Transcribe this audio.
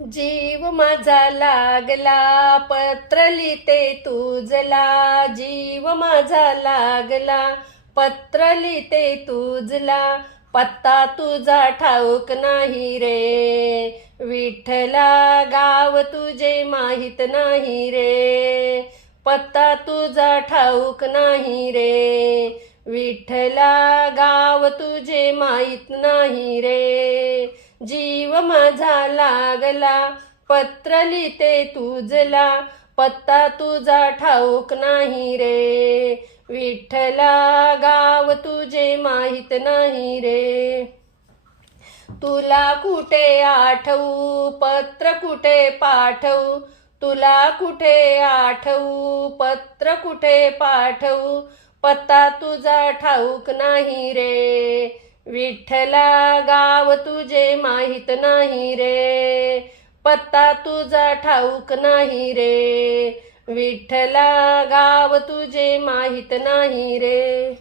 जीव माझा लागला पत्र लिहिते तुझला, जीव माझा लागला पत्र लिहिते तुझला, पत्ता तुझा ठाऊक नाही रे विठ्ठला, गाव तुझे माहित नाही रे, पत्ता तुझा ठाऊक नाही रे विठ्ठला, गाव तुझे माहित नाही रे. जीव माझा लागला पत्र लिहिते तुझला, पत्ता तुझा ठाऊक नाही रे विठ्ठला, गाव तुझे माहित नाही रे. तुला कुठे आठवू पत्र कुठे पाठवू, तुला कुठे आठवू पत्र कुठे पाठवू, पत्ता तुझा ठाऊक नाही रे विठ्ठला, गाव तुझे माहित नाही रे, पत्ता तुझा ठाऊक नाही रे विठ्ठला, गाव तुझे माहित नाही रे.